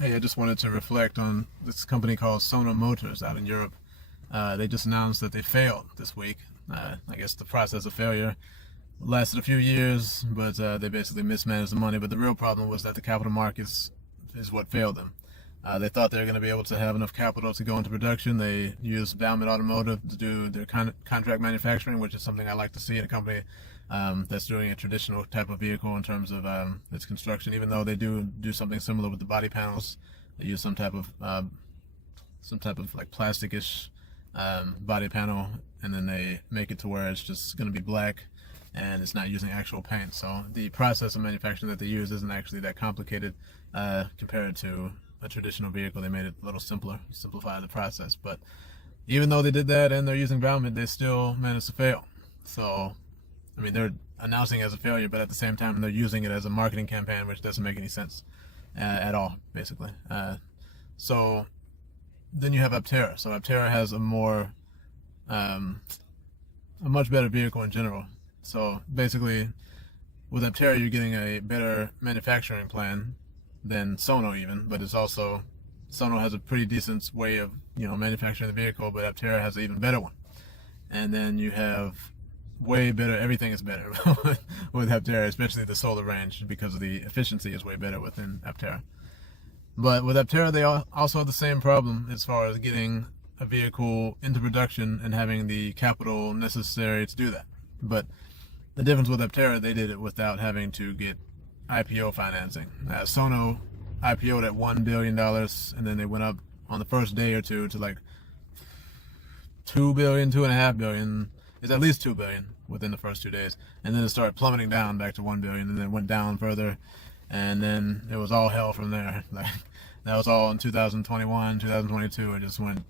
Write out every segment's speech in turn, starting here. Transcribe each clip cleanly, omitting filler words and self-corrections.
Hey, I just wanted to reflect on this company called Sono Motors out in Europe. They just announced that they failed this week. I guess the process of failure lasted a few years, but they basically mismanaged the money. But the real problem was that the capital markets is what failed them. They thought they were going to be able to have enough capital to go into production. They used Valmet Automotive to do their contract manufacturing, which is something I like to see in a company that's doing a traditional type of vehicle in terms of its construction. Even though they do something similar with the body panels, they use some type of like plasticish body panel, and then they make it to where it's just going to be black and it's not using actual paint. So the process of manufacturing that they use isn't actually that complicated compared to a traditional vehicle. They made it a little simpler, simplify the process. But even though they did that and they're using Valmet, they still managed to fail. So, I mean, they're announcing it as a failure, but at the same time, they're using it as a marketing campaign, which doesn't make any sense at all, basically. So then you have Aptera. So Aptera has a much better vehicle in general. So basically, with Aptera, you're getting a better manufacturing plan than Sono even, but it's also Sono has a pretty decent way of manufacturing the vehicle, but Aptera has an even better one. And then you have way better. Everything is better with Aptera, especially the solar range, because of the efficiency is way better within Aptera. But with Aptera, they also have the same problem as far as getting a vehicle into production and having the capital necessary to do that. But the difference with Aptera, they did it without having to get IPO financing. Sono IPO'd at $1 billion, and then they went up on the first day or two to like 2 billion, 2.5 billion. It's at least 2 billion within the first 2 days. And then it started plummeting down back to 1 billion, and then went down further. And then it was all hell from there. Like, that was all in 2021, 2022. It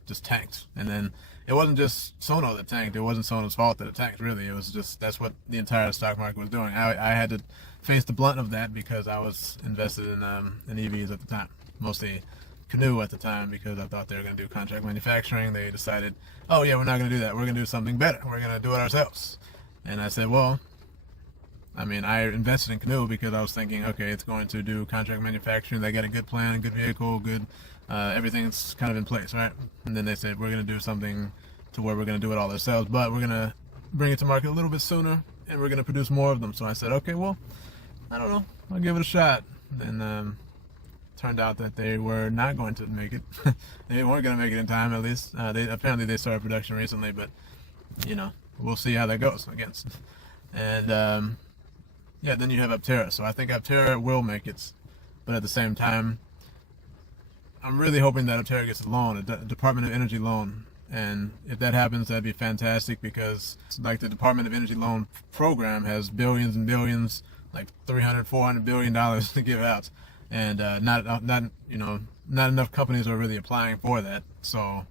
just tanked. And then it wasn't just Sono that tanked. It wasn't Sono's fault that it tanked, really. It was just, that's what the entire stock market was doing. I had to face the blunt of that because I was invested in EVs at the time, mostly Canoe at the time, because I thought they were going to do contract manufacturing. They decided, oh yeah, we're not going to do that. We're going to do something better. We're going to do it ourselves. And I said, well, I mean, I invested in Canoe because I was thinking, okay, it's going to do contract manufacturing. They got a good plan, good vehicle, good, everything's kind of in place, right? And then they said, we're going to do something to where we're going to do it all ourselves, but we're going to bring it to market a little bit sooner, and we're going to produce more of them. So I said, okay, well, I don't know, I'll give it a shot. And turned out that they were not going to make it. They weren't going to make it in time, at least. They started production recently, but we'll see how that goes, I guess. And yeah, then you have Aptera. So I think Aptera will make it, but at the same time, I'm really hoping that Aptera gets a loan, a Department of Energy loan. And if that happens, that'd be fantastic, because like the Department of Energy loan program has billions and billions, like 300, 400 billion dollars to give out, and not enough companies are really applying for that. So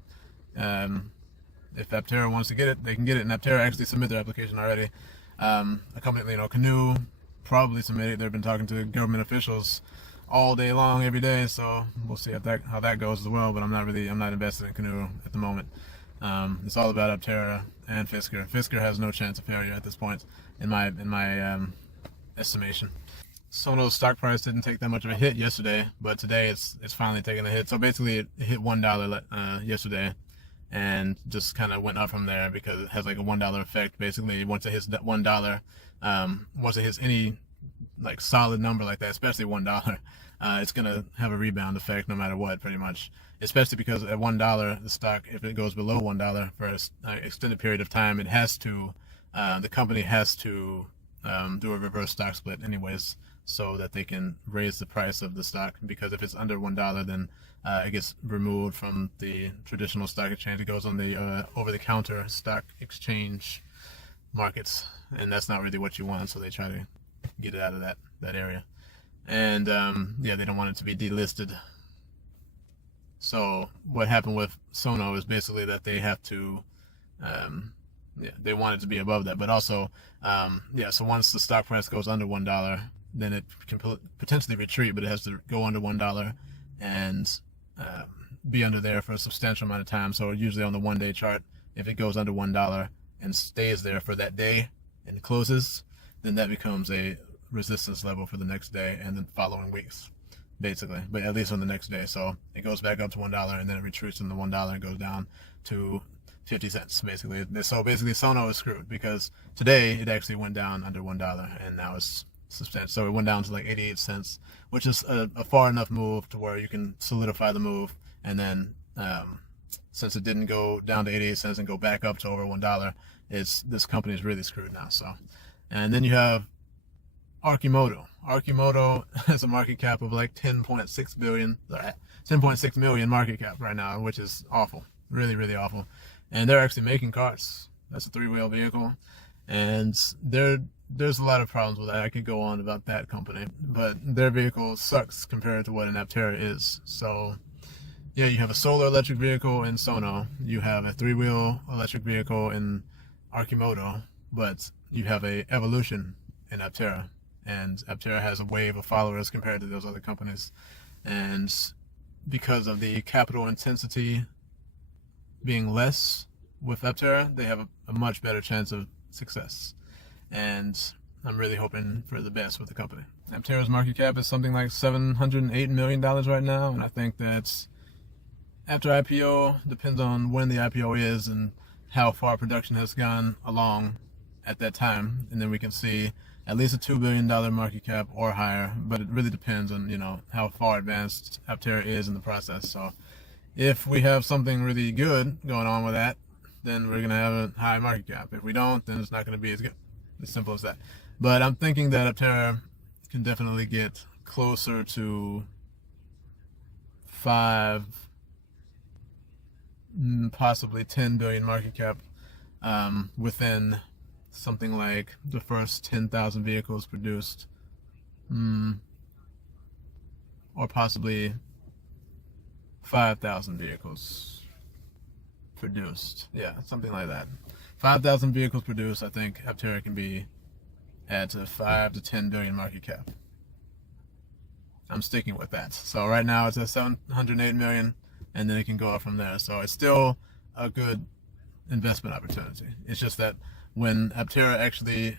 if Aptera wants to get it, they can get it. And Aptera actually submitted their application already. A company, Canoe probably submitted. They've been talking to government officials all day long, every day. So we'll see how that goes as well. But I'm not invested in Canoe at the moment. It's all about Aptera and Fisker. Fisker has no chance of failure at this point, in my estimation. Sono's stock price didn't take that much of a hit yesterday, but today it's finally taking a hit. So basically, it hit $1 yesterday, and just kind of went up from there because it has like a $1 effect. Basically, once it hits that $1, once it hits any like solid number like that, especially $1, it's gonna have a rebound effect no matter what, pretty much. Especially because at $1, the stock, if it goes below $1 for an extended period of time, it has to, the company has to do a reverse stock split anyways, so that they can raise the price of the stock. Because if it's under $1, then it gets removed from the traditional stock exchange. It goes on the over-the-counter stock exchange markets, and that's not really what you want. So they try to get it out of that area. And yeah, they don't want it to be delisted. So what happened with Sono is basically that they have to, they want it to be above that, but also, yeah. So once the stock price goes under $1, then it can potentially retreat, but it has to go under $1 and be under there for a substantial amount of time. So usually on the 1-day chart, if it goes under $1 and stays there for that day and closes, then that becomes a resistance level for the next day and the following weeks. basically, but at least on the next day. So it goes back up to $1 and then it retreats from the $1 and goes down to 50 cents basically. So basically Sono is screwed because today it actually went down under $1 and now it's substantial. So it went down to like 88 cents, which is a far enough move to where you can solidify the move. And then since it didn't go down to 88 cents and go back up to over $1, this company is really screwed now. So, and then you have Arcimoto. Arcimoto has a market cap of like 10.6 million market cap right now, which is awful, really, really awful. And they're actually making cars. That's a 3-wheel vehicle, and there's a lot of problems with that. I could go on about that company, but their vehicle sucks compared to what an Aptera is. So yeah, you have a solar electric vehicle in Sono, you have a 3-wheel electric vehicle in Arcimoto, but you have a evolution in Aptera. And Aptera has a wave of followers compared to those other companies. And because of the capital intensity being less with Aptera, they have a much better chance of success. And I'm really hoping for the best with the company. Aptera's market cap is something like $708 million right now. And I think that's after IPO, depends on when the IPO is and how far production has gone along at that time. And then we can see at least a $2 billion market cap or higher, but it really depends on, how far advanced Aptera is in the process. So if we have something really good going on with that, then we're going to have a high market cap. If we don't, then it's not going to be as good. As simple as that. But I'm thinking that Aptera can definitely get closer to 5, possibly 10 billion market cap within something like the first 10,000 vehicles produced, or possibly 5,000 vehicles produced. Yeah, something like that. 5,000 vehicles produced, I think Aptera can be at a 5 to 10 billion market cap. I'm sticking with that. So right now it's at 708 million, and then it can go up from there. So it's still a good investment opportunity. It's just that when Aptera actually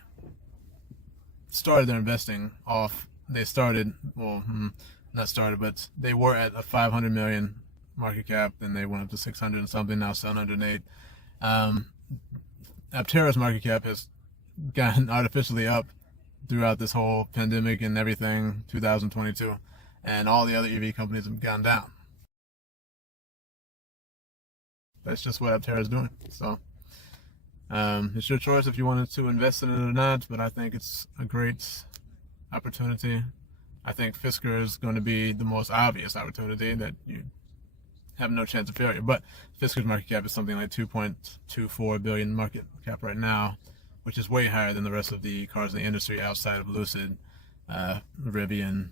started their investing off, they started, not started, but they were at a 500 million market cap, then they went up to 600 and something, now 708. Aptera's market cap has gotten artificially up throughout this whole pandemic and everything, 2022, and all the other EV companies have gone down. That's just what Aptera is doing. So it's your choice if you wanted to invest in it or not, but I think it's a great opportunity. I think Fisker is going to be the most obvious opportunity that you have no chance of failure. But Fisker's market cap is something like 2.24 billion market cap right now, which is way higher than the rest of the cars in the industry outside of Lucid, Rivian,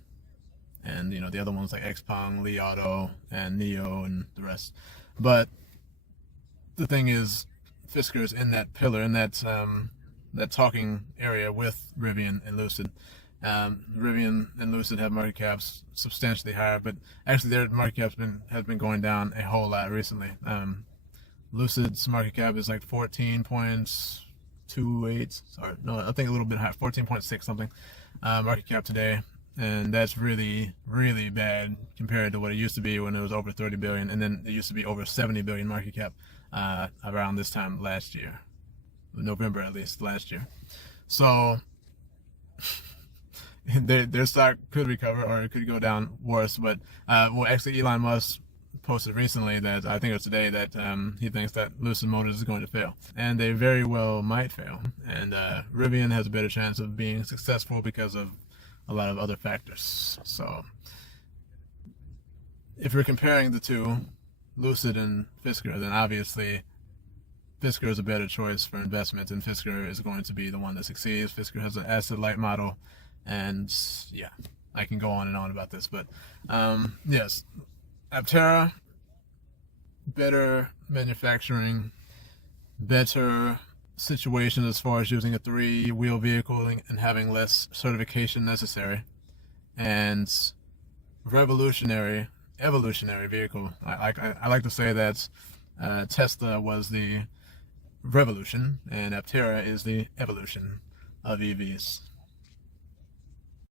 and the other ones like Xpeng, Li Auto, and Neo, and the rest. But the thing is, Fisker is in that pillar, in that talking area with Rivian and Lucid. Rivian and Lucid have market caps substantially higher, but actually their market caps has been going down a whole lot recently. Lucid's market cap is like 14.28, sorry, no, I think a little bit higher, 14.6 something market cap today, and that's really, really bad compared to what it used to be when it was over 30 billion, and then it used to be over 70 billion market cap around this time last year, November at least last year. So their stock could recover, or it could go down worse. But actually Elon Musk posted recently that, I think it was today, that he thinks that Lucid Motors is going to fail, and they very well might fail. And Rivian has a better chance of being successful because of a lot of other factors. So if we're comparing the two, Lucid and Fisker, then obviously Fisker is a better choice for investment, and Fisker is going to be the one that succeeds. Fisker has an asset-light model, and yeah, I can go on and on about this, but yes, Aptera, better manufacturing, better situation as far as using a 3-wheel vehicle and having less certification necessary, and evolutionary vehicle. I like to say that Tesla was the revolution and Aptera is the evolution of EVs.